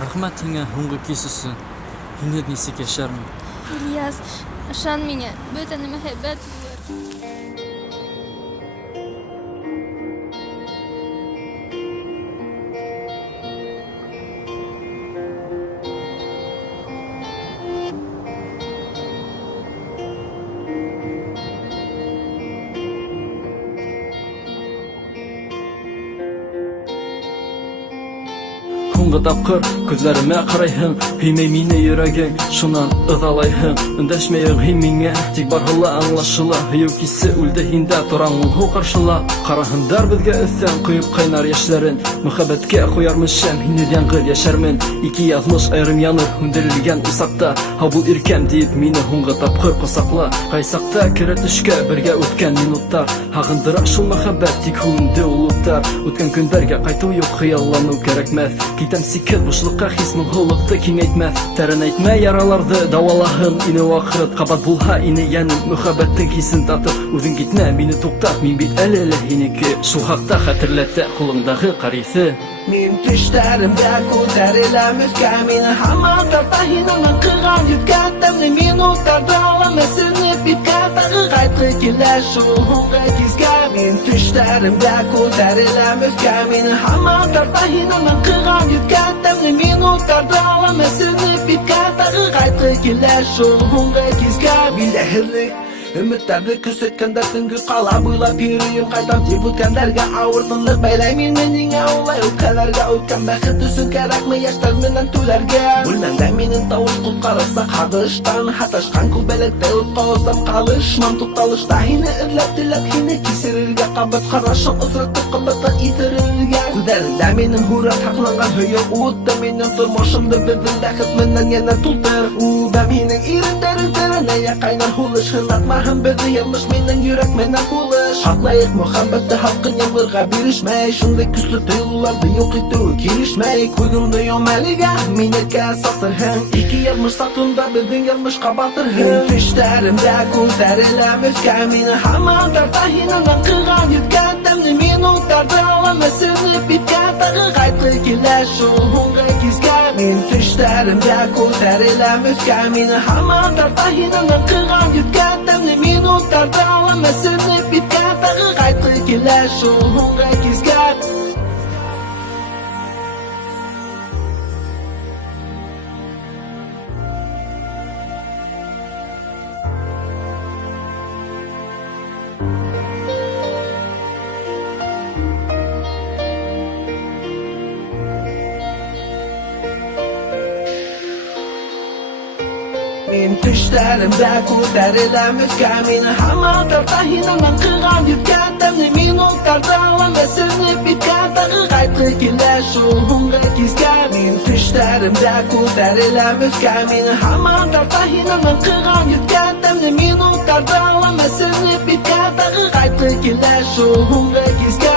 Рахмат һиңә һуңғы кис өсөн. Һинһеҙ нисек йәшәрмен? Ильяс, ышан миңә, бөтәне мөхәббәт булыр. Һуңғы тапҡыр күҙләремә ҡарайһың, һөймәй мине йөрәгең, шунан ыҙалайһың. Өндәшмәйһең һин миңә, тик барһы ла аңлашыла. Һөйөү кисе үлде һиндә, тораңмын һыу ҡаршыла. Ҡараһындар беҙгә өҫтән, ҡойоп ҡайнар йәштәрен. Мөхәббәткә ҡуярмын шәм, һинһеҙ яңғыҙ йәшәрмен. Ике яҙмыш айырым яныр, һүндерелгән усаҡта. Һау бул иркәм диеп мине һуңғы тапҡыр ҡосаҡла. Ҡай саҡта керә төшкә бергә үткән минуттар. Һағындыра шул мөхәббәт, тик һүнде ул уттар. Үткән көндәргә ҡайтыу юҡ, хыялланыу кәрәкмәҫ. Китәм сикһеҙ бушлыҡҡа, хис моңһоулыҡты киңәйтмәҫ. Тәрәнәйтмә яраларҙы, дауалаһын ине ваҡыт. Ҡабат булһа ине йәнем, мөхәббәттең хисен татып. Үҙең китмә, мине туҡтат, мин бит әле лә һинеке. Шул хаҡта хәтерләтә ҡулыңдағы ҡариҫе. Min төштәремдә күтәреләм өҫкә, мине һаман тарта һинең ҡыған йөккә. Тәмле минуттарҙа алам эсенеп биткә, тағы ҡайтҡы килә шул һуңғы кискә. Min төштәремдә күтәреләм өҫкә, мине һаман тарта һинең ҡыған йөккә. Тәмле минуттарҙа алам эсенеп биткә, тағы ҡайтҡы килә шул һуңғы кискә. Билдәһеҙлек өмөттәрҙе көсөткәндә, төнгө ҡала буйлап йөрөйөм ҡайтам, тип үткәндәргә ауыртынлыҡ бәйләй мине. Ниңә улай үпкәләргә? Үткән бәхет өсөн кәрәкме йәштәр менән түләргә? Бүлмәңдә минең тауыш ҡотҡарыса һағыштан, һаташҡан күбәләктә утҡа осам ҡалышмам. Туҡталышта һине эҙләп, теләп һине кисерергә, ҡабат ҡарашың осратып ҡабатҡа итерергә. Күҙҙәрендә минең һүрәт һаҡланған һөйөү утты, минең тормошомдо беҙҙең бәхет менән йәнә тултыр. Үбәм һинең ирендәрең тәрәнәйә ҡайнар һулыш, һынатма беҙҙе яҙмыш минең йөрәк менән булыш. Һаҡлайыҡ мөхәббәтте һалҡын ямғырға бирешмәй, шундай көслө тойғоларҙы юҡ итеү килешмәй. Күҙеңде йом әлегә, минекә сасырһың, ике яҙмыш саҡында беҙҙең яҙмышҡа батырһың. Төштәремдә күтәреләм өҫкә, мине һаман тарта һинең ҡыған йөккә. Тәмле минуттарҙы алам эсенеп биткә, тағы ҡайтҡы килә шул һуңғы кискә. Min төштәремдә күтәреләм өҫкә, мине һаман тарта һинең ҡыған йөккә. Тәмле минуттарҙа алам эсенеп биткә, тағы ҡайтҡы килә шул һуңғы кискә. Min төштәремдә күтәреләм өҫкә, мине һаман тарта һинең ҡыған йөккә. Тәмле минуттарҙа алам эсенеп биткә, тағы ҡайтҡы килә шул һуңғы кискә. Min төштәремдә күтәреләм өҫкә, мине һаман тарта һинең ҡыған йөккә. Тәмле минуттарҙа алам эсенеп биткә, тағы ҡайтҡы килә шул һуңғы кискә.